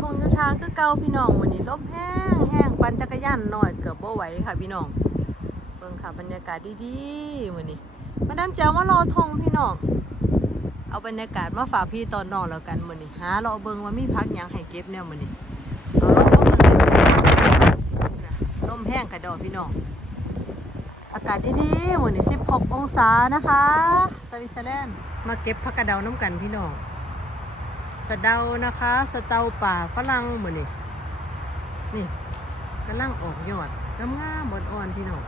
ทงยุทาคือเก่าพี่น้องวันนี้ลมแห้งแห้งปั่นจักรยานหน่อยเกือบบ่ไหวค่ะพี่น้องเบิ่งค่ะบรรยากาศดีๆวันนี้ มาดามแจ๋วมารอทงพี่น้องเอาบรรยากาศมาฝากพี่ตอนนอนแล้วกันมื้อนี้หาเลาเบิ่งว่ามีพักยังให้เก็บแนวมื้อนี้เอาเลมาเบิ่งลมแห้งกระดอพี่น้องอากาศดีๆมื้อนี้ 16 องศานะคะสวิตเซอร์แลนด์มาเก็บผักกระเดาน้ำกันพี่น้อง สะเดานะคะสะเดาป่าฝรั่งเหมือนนี่นี่กำลังออกยอดงามงามบอนอ่อนๆพี่น้อง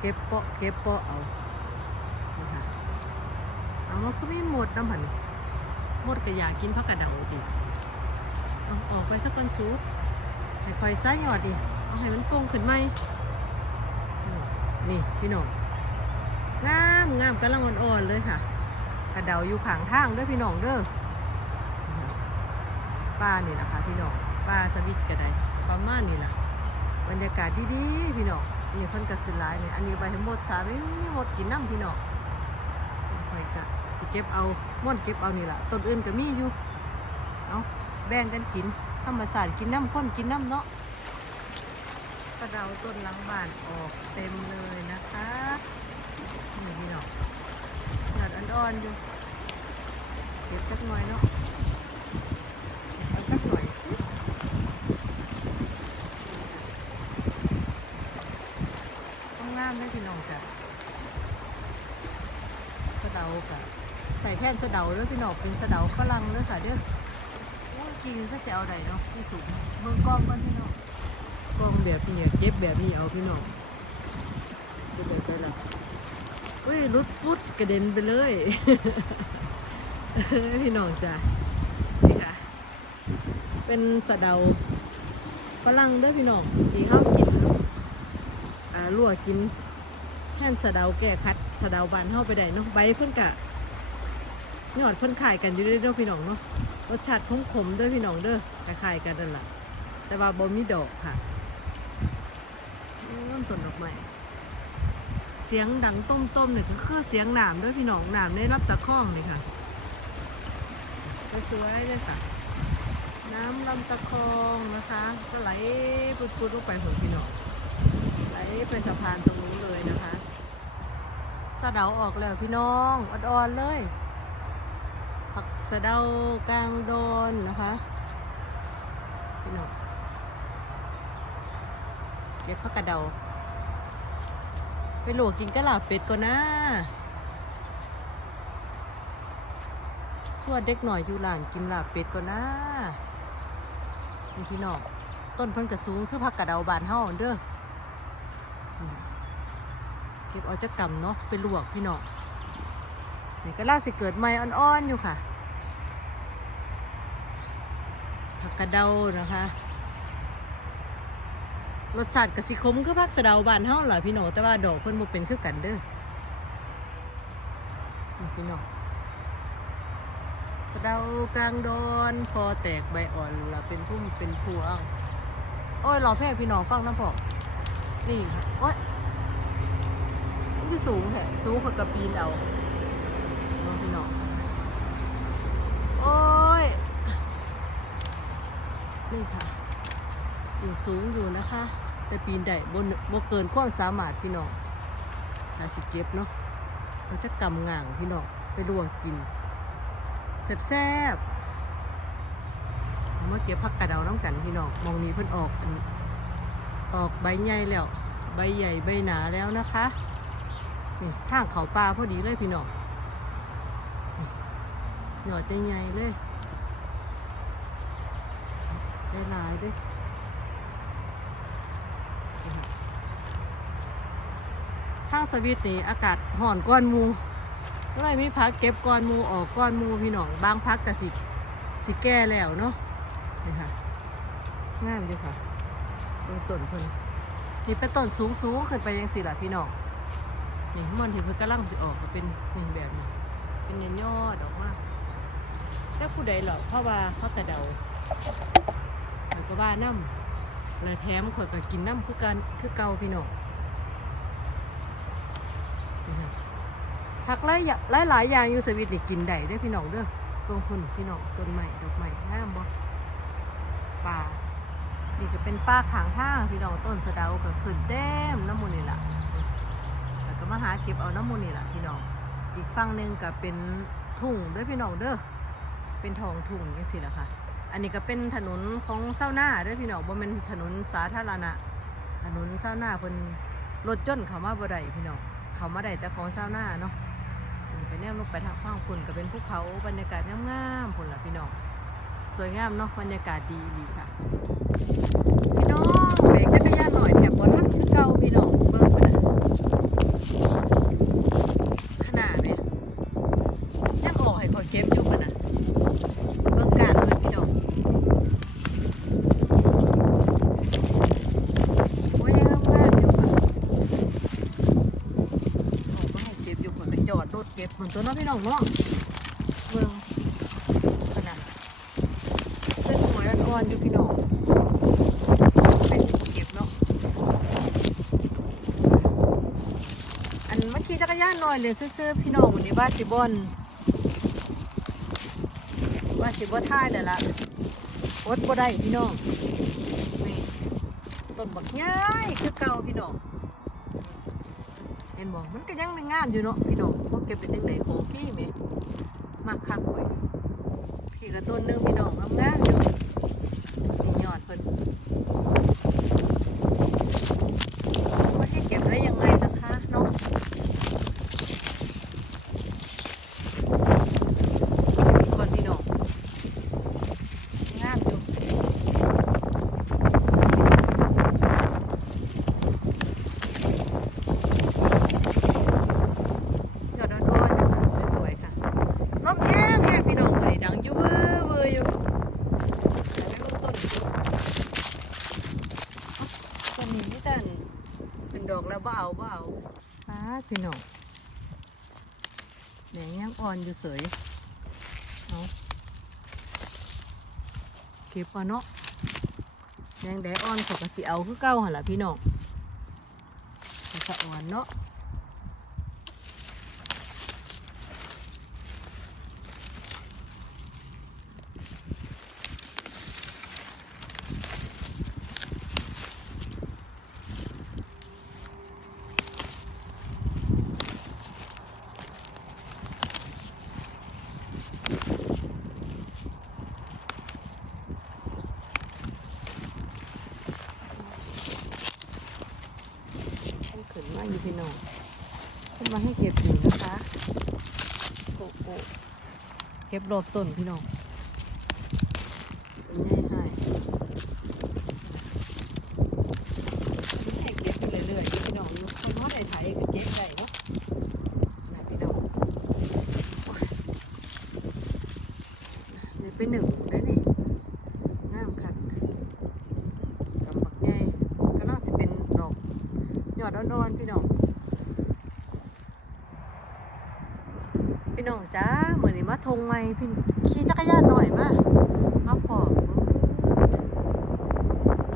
เก็บเปาะเก็บเปาะเอานี่ค่ะเอามาก็ไม่หมดน้ำผันหมดก็อยากกินผักกระเดาดิเอาออกไปสักคนสูให้คอยซ้ายยอดดิเอาให้มันโป่งขึ้นไหมนี่พี่น้องงามงามกำลังอ่อนๆเลยค่ะกระเดาอยู่ขางทางเด้อพี่น้องเด้อ ป้านี่นะคะพี่น้องป้าสวิตก็ได้ประมาณนี้ล่ะบรรยากาศดีๆพี่น้องนี่เพิ่นก็ขึ้นหลายเนี่ยอันนี้ไปให้หมดสาไม่มีหมดกินน้ำพี่น้องคอยก็สิเก็บเอาม่อนเก็บเอานี่แหละต้นอื่นก็มีอยู่เอาแบ่งกันกินธรรมศาสตร์กินน้ำข้นกินน้ำเนาะสะเดาต้นหลังบ้านออกเต็มเลยนะคะนี่พี่น้องหยอดอ่อนๆอยู่เก็บสักหน่อยเนาะ เอาจักหน่อยสิต้องงามได้พี่น้องจ้ะสะเดากะใส่แท่นสะเดาแล้วพี่น้องเป็นสะเดาฝรั่งเลยค่ะเด้อโอ้จริงก็จะเอาใดเนาะที่สูงเบิ่งกล้องก่อนพี่น้องกล้องแบบนี้เก็บแบบนี้เอาพี่น้องเก็บแบบใจละอุ้ยรุดปุ๊ดกระเด็นไปเลยพี่น้องจ้ะนี่ค่ะ เป็นสะเดาฝรั่งเด้อพี่น้องที่เขากิน ลวกกินแท่นสะเดาแก้คัดสะเดาบานเข้าไปได้เนาะใบเพิ่นกะยอดเพิ่นขายกันอยู่เด้อเด้อพี่น้องเนาะรสชาติขมด้อพี่น้องเด้อคล้ายๆกันนั่นแหละแต่ว่าบ่มีดอกค่ะโอ้ยต้นดอกไม้เสียงดังต้มๆเนี่ยก็คือเสียงหนามด้อพี่น้องหนามในรับตะข้องเลยค่ะสวยๆเลยค่ะ น้ำลำตะคองนะคะ ก็ไหลปุดๆลงไปหัวพี่น้อง ไหลไปสะพานตรงนู้นเลยนะคะสะเดาออกแล้วพี่น้องอ่อนๆเลย ผักสะเดากลางโดนนะคะพี่น้องเก็บผักกระเดา ไปหลกกินกะหล่าเป็ดก่อนนะสวดเด็กหน่อยอยู่หลานกินลาบเป็ดก่อนนะพี่น้องต้นเพิ่นกระสูงคือผักกระเดาบานเฮาเด้อ เก็บเอาจักกำเนาะไปลวกพี่น้องนี่ก็ล่าสิเกิดใหม่อ่อนๆอยู่ค่ะผักกระเดานะคะรสชาติกระสิขมคือผักสะเดาบานเฮาล่ะพี่น้องแต่ว่าดอกเพิ่นบ่เป็นคือกันเด้อนี่พี่น้องสะเดากลางดอนพอแตกใบอ่อนละเป็นพุ่มเป็นพวงโอ้ยรอแพ่พี่น้องฟังน้ำพอกนี่ค่ะโอ้ย สูงแท้สูงกว่ากระปีนเอาน้องพี่น้องโอ้ย นี่ค่ะ อยู่สูงอยู่นะคะ แต่ปีนได้บนบนเกินความสามารถพี่น้องถ้าสิเจ็บเนาะเราจะกำง่างพี่น้องไปลวกกินแซ่บๆเอามาเก็บผักกระเดาน้ำกันพี่น้องมองนี้เพิ่นออกออกใบใหญ่แล้ว ใบใหญ่ใบหนาแล้วนะคะ นี่ทางเขาปลาพอดีเลยพี่น้องหยอดใหญ่เลยได้หลายเด้วยทางสวิตนี่อากาศห่อนก้อนมูเลยมีพักเก็บก้อนมูออกก้อนมูพี่น้องบางพักกะสิสิแก่แล้วเนาะนี่ค่ะงามอยู่ค่ะเป็นต้นเพิ่นนี่เป็นต้นสูงสูงขึ้นไปยังสิล่ะพี่น้อง นี่มันที่เพิ่นกำลังสิออกก็เป็นนี่แบบนี้เป็นยยอดออกมาจ้าผู้ใดหรอกเพราะว่าเขาแต่เดาแล้วก็ว่าน้ำแล้วแถมข่อยก็กินน้ำคือกันคือเก่าพี่น้องผักหลายอย่างหลายหลายอย่างอยู่สวิตนี่กินได้เด้อพี่น้องเด้อตรงพุ่นพี่น้องต้นใหม่ดอกใหม่งามบ่ป่านี่จะเป็นป้าขางทางพี่น้องต้นสะเดาก็ขึ้นเต็มน้ำมูลนี่แหละ มาหาเก็บเอาน้ำมูลนี่แหละพี่น้อง อีกฝั่งหนึ่งก็เป็นทุ่งด้วยพี่น้องเด้อ เป็นทองทุ่งจังซี่แหละค่ะ อันนี้ก็เป็นถนนของเศร้าหน้าด้วยพี่น้องบ่แม่นถนนสาธารณะ ถนนเศร้าหน้าเพิ่นรถจนเขามาบ่ได้พี่น้อง เขามาได้แต่ของเศร้าหน้าเนาะอันนี้ก็แนมลงไปทางฝั่งคุณก็เป็นภูเขาบรรยากาศงามๆพุ่นละพี่น้อง สวยงามเนาะบรรยากาศดีอีหลีค่ะ พี่น้องเบรกจักรยานหน่อยแถบบนทันคือเก่าพี่น้องเบิ่งพุ่นน่ะขนาดไหมยังออกให้ขอยเก็บอยู่พุ่นน่ะเบิ่งการเพิ่นพี่น้องโอ้ยยังงามๆอยู่ค่ะออกมาให้เก็บอยู่พุ่นไปจอดรถเก็บเหมือนตัวน้องพี่น้องเนาะเบิ่งขนาดสวยอ่อนๆอยู่พี่น้องไปสิเก็บเนาะอันเมื่อกี้จักรยานหน่อยเลยซื่อๆพี่น้องวันนี้ว่าสิบอนว่าสิบ่ท่ายเดี๋ยวละอดบ่ได้พี่น้องนี่ต้นบักย้ายคือเก่าพี่น้อง เห็นบอกมันก็ยังงามอยู่เนาะพี่น้องพวกเก็บเป็นยังไงโคพี่ไหมมากคักหวยพี่ก็ต้นนึงพี่น้องงามๆอยู่มียอดเพิ่น ว่าให้เก็บได้ยังไงนะคะเนาะก่อนพี่น้องงามอยู่ยอดอ่อนๆนะคะสวยๆค่ะลมแห้งแห้งพี่น้องคนนี้ดังอยู่เว้อเว้ออยู่แต่ไม่รู้ต้นอยู่ต้นนี้นี่แต่น เป็นดอกแล้วบ่เอาบ่เอาป้าดพี่น้องแหนยัง อนอยู่เสยเอาเก็บปะเนาะแดงแดงอ่อนเขาก็สิเอาคือเก้าหันละพี่น้องมันสะอ่อนเนาะต้องขึ้นมาอยู่ พี่น้องขึ้นมาให้เก็บอยู่นะคะโกโก้เก็บรอบต้นพี่น้องเป็นไงให้เก็บไปเรื่อยๆพี่น้องอยู่คนว่าได้ไถก็เก็บได้เนาะพี่น้องโอ้ยเดี๋ยวไปหนึ่งได้นี่งามคักกำบักใหญ่ก็น่าสิเป็นดอกยอดอ่อนๆพี่น้อง พี่น้องจ้าเหมือนนี้มาทงไม่พี่ขี่จักรยานหน่อยมามาพอ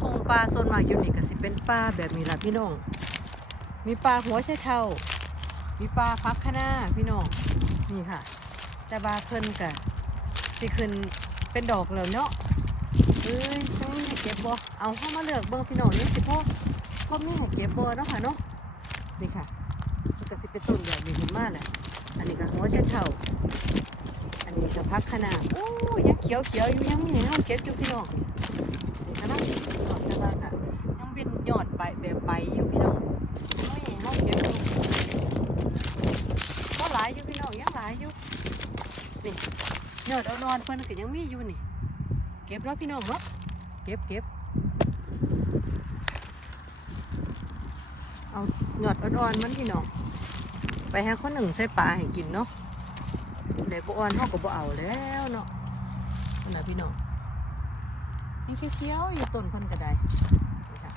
ทงปลาโซนมากอยู่นี่ก็สิเป็นปลาแบบนี้ละพี่น้อง มีปลาหัวไชเท้ามีปลาพักคะน้าพี่น้องนี่ค่ะ แต่บาเพิ่นกะสิขึ้นเป็นดอกแล้วเนาะเอ้ยยังมีให้เก็บบ่เอาเข้ามาเลือกเบิ่งพี่น้องนี่สิพ่อพ่อมีให้เก็บบ่เนาะค่ะเนาะนี่ค่ะก็สิเป็นต้นแบบนี้ขึ้นมาแหละ อันนี้ก็หัวเช็ดเท้าอันนี้ก็พักขนาดโอ้ยังเขียวเขียวอยู่ยังมีให้เราเก็บอยู่พี่น้องนี่ขนาดนี้ดอกแต่ว่าก็ยังเป็นยอดใบแบบใบอยู่พี่น้องยังมีให้เราเก็บอยู่ก็หลายอยู่พี่น้องยังหลายอยู่นี่ยอดอ่อนๆเพิ่นก็ยังมีอยู่นี่ เก็บแล้วพี่น้องเนาะเก็บเก็บเอาหยอดอ่อนๆมันพี่น้อง ไปให้คนหนึ่งใส่ปลาให้กินเนาะเดี๋ยวบอ่อนเขาก็บ่เอาแล้วเนาะนั่นนะพี่น้องนี่เขียวอยู่ต้นพันกระไดนี่ค่ะ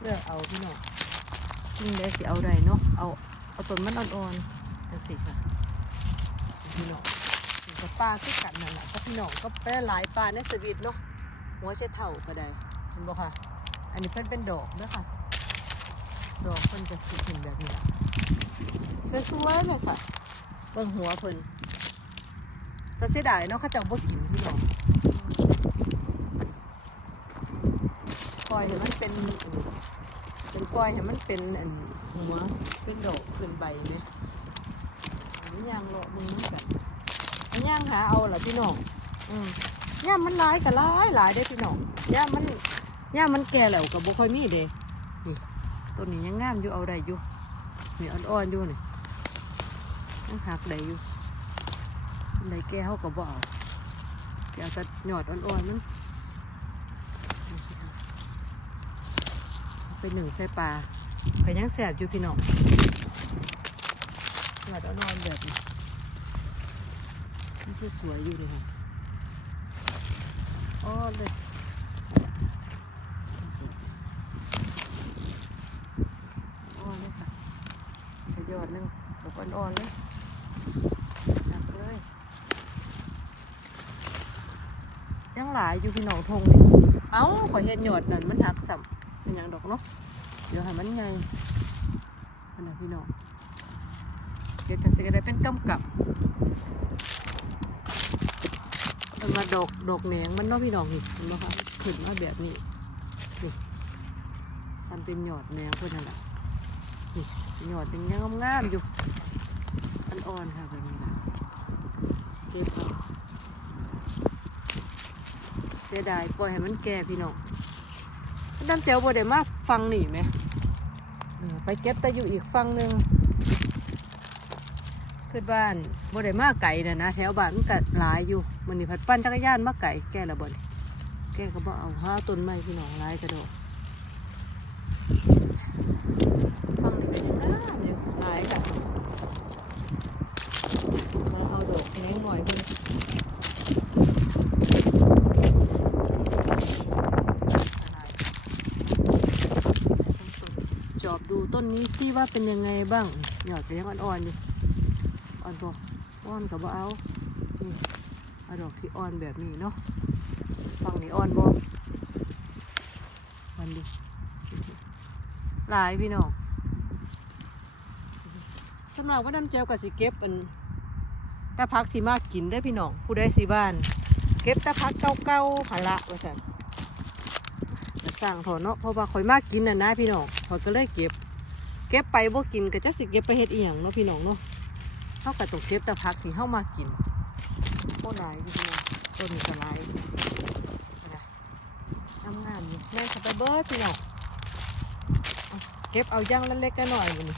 เลือกเอาพี่น้องยิ่งได้สิเอาได้เนาะเอาเอาต้นมันอ่อนๆจังสิค่ะพี่น้องนี่ก็ปลาคือกันนั่นแหละก็พี่น้องก็แปรหลายปลาในสวีทเนาะหัวเช็ดเท่าก็ไดเห็นบ่ค่ะ อันนี้เพิ่นเป็นดอกเด้อค่ะ ดอกเพิ่นจะสิเห็นแบบนี้ ล่ะสวยเลยค่ะเบิ่งหัวเพิ่นแต่เสียดายเนาะเขาเจ้าบ่กินพี่น้องล่อยให้มันเป็นเป็นปล่อยให้มันเป็นอันหัวเป็นดอกขึ้นใบไหมอันนี้ย่างเลาะมึงมันกันอันย่างหาเอาล่ะพี่น้องอืมย่ามมันหลายก็หลายหลายได้พี่น้องย่ามมันย่ามมันแก่แล้วก็บ่ค่อยมีเด้ต้นนี้ยังงามอยู่เอาได้อยู่นี่อ่อนๆอยู่นี่ ยังหักได้อยู่อันใดแก่เฮาก็บอาสิเอาแต่หยอดอ่อนๆมันนี่สิค่ะเอาไปหนึ่งใส่ปลาก็ยังแสบอยู่พี่น้องหยอดอ่อนๆแบบนี้นี่สวยๆอยู่เลยค่ะอ้อเลยอ่อนเลยค่ะใส่หยอดนึงดอกอ่อนๆเลยจับเลย ยัง หลายอยู่พี่น้องทงนี่เอ้าข่อยเห็นหยอดนั่นมันหักสัมเป็นหยังดอกเนาะเดี๋ยวให้มันใหญ่อันนั้นพี่น้องเดี๋ยวจะสิได้เป็นกำกับมันมาดอกดอกแหนงมันเนาะพี่น้องนี่เห็นไหมคะขึ้นมาแบบนี้นี่สันเป็นหยอดแหนงเพื่อนนั่นแหละนี่หยอดยังยังามๆอยู่อันอ่อนค่ะแบบนี้ค่ะเก็บเอา สียดายปล่อยให้มันแก่พี่น้องดำเจียวบ่ได้มาฟังหนีไหมไปเก็บแต่อยู่อีกฟังหนึ่งขึ้นบ้านบ่ได้มาไก่น่ะนะแถวบ้านมันก็หลายอยู่มันนี่ผัดปั้นจักรยานมาไก่แก่ละบ่นแก่ก็บ่เอาห้าต้นไม้พี่น้องหลายกระโดดฟังนี่ก็ยังงามอยู่หลายค่ะมาเอาดอกแห้งหน่อยเพิ่น จอบดูต้นนี้ ซิว่าเป็นยังไงบ้างหยอดไปยังอ่อนๆอยู่อ่อนพออ่อนกับว่าเอานี่เอาดอกที่อ่อนแบบนี้เนาะฝั่งนี้อ่อนบ่มันดิหลายพี่น้องสำหรับว่าน้ำเจลกับสิเก็บอันตะพักที่มากกินได้พี่น้องผู้ใดสิบ้าน เก็บตะพักเก่าๆผาละว่าสันสั่งถอนเนาะเพราะว่าข่อยมากกินน่ะนะพี่น้องข่อยก็เลยเก็บ เก็บไปบ่กินก็จะสิเก็บไปเฮ็ดอีหยังเนาะพี่น้องเนาะเฮาก็ต้องเก็บแต่ผักที่เฮามากินโคหลายอยู่พี่น้องต้นนี้ก็ลายนะงามๆอยู่แม่ข้าไปเบิดพี่น้องเก็บเอาย่างละเล็กละน้อยนี้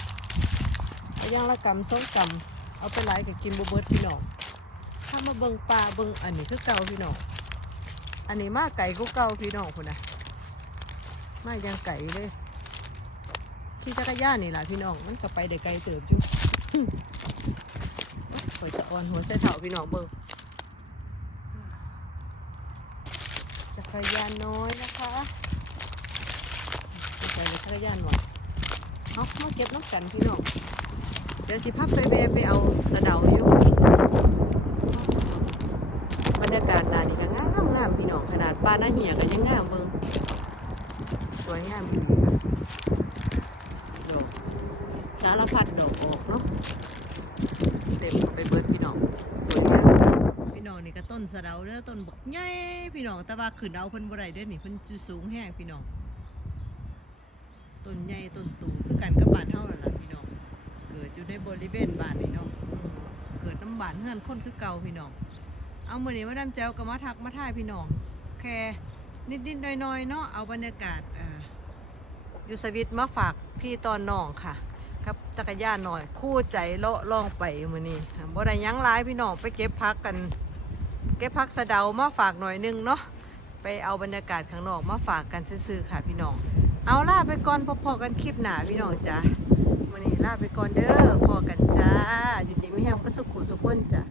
เอาย่างละกำสองกำเอาไปหลายก็กินบ่เบิดพี่น้องถ้ามาเบิ่งปลาเบิ่งอันนี้คือเก่าพี่น้องอันนี้มาไก่ก็เก่าพี่น้องพุ่นน่ะมายังไก่เลย ขี่จักรยานนี่แหละพี่น้อง มันก็ไปได้ไกลเติบอยู่ข่อยสะออนหัวใส่เถาพี่น้องเบิ่งจักรยานน้อยนะคะไปเลยจักรยานหน่อยเอามาเก็บน้ำกันพี่น้อง เดี๋ยวสิพับไปแวะไปเอาสะเดาอยู่บรรยากาศด่านี่ก็งามงามพี่น้องขนาดป้าหน้าเหี่ยก็ยังงามเบิ่งสวยงามดีค่ะารพัดดอกออกเนาะเต็มเข้าไปเบิดพี่น้องสวยมากพี่น้องนี่ก็ต้นสะเดาเด้อต้นบักใหญ่พี่น้องแต่ว่าขึ้นเอาเพิ่นบ่ได้เด้อนี่เพิ่นจุสูงแห้งพี่น้องต้นใหญ่ต้นตูคือกันกับบ้านเฮานั่นล่ะพี่น้องเกิดอยู่ในบริเวณบ้านนี่เนาะอืมเกิดน้ำบ้านเฮือนคนคือเก่าพี่น้องเอามื้อนี้มาดามแจ้วก็มาทักมาท่ายพี่น้องแค่นิดๆหน้อยๆเนาะเอาบรรยากาศอ่าอยู่สวิตมาฝากพี่ตอนน้องค่ะ ครับจักรยานหน่อยคู่ใจเลาะล่องไปมือนี้บ่ได้ยั้งร้ายพี่น้องไปเก็บพักกัน เก็บพักสะเดามาฝากหน่อยหนึงเนาะไปเอาบรรยากาศข้างนอกมาฝากกันซื่อๆค่ะพี่น้องเอาล่าไปก่อนพอๆกันคลิปหนาพี่น้องจ้ะวันนี้ล่าไปก่อนเด้อพอกันจ้าอยู่ดีไม่แห้งประสุขขุสุขคนจ้ะ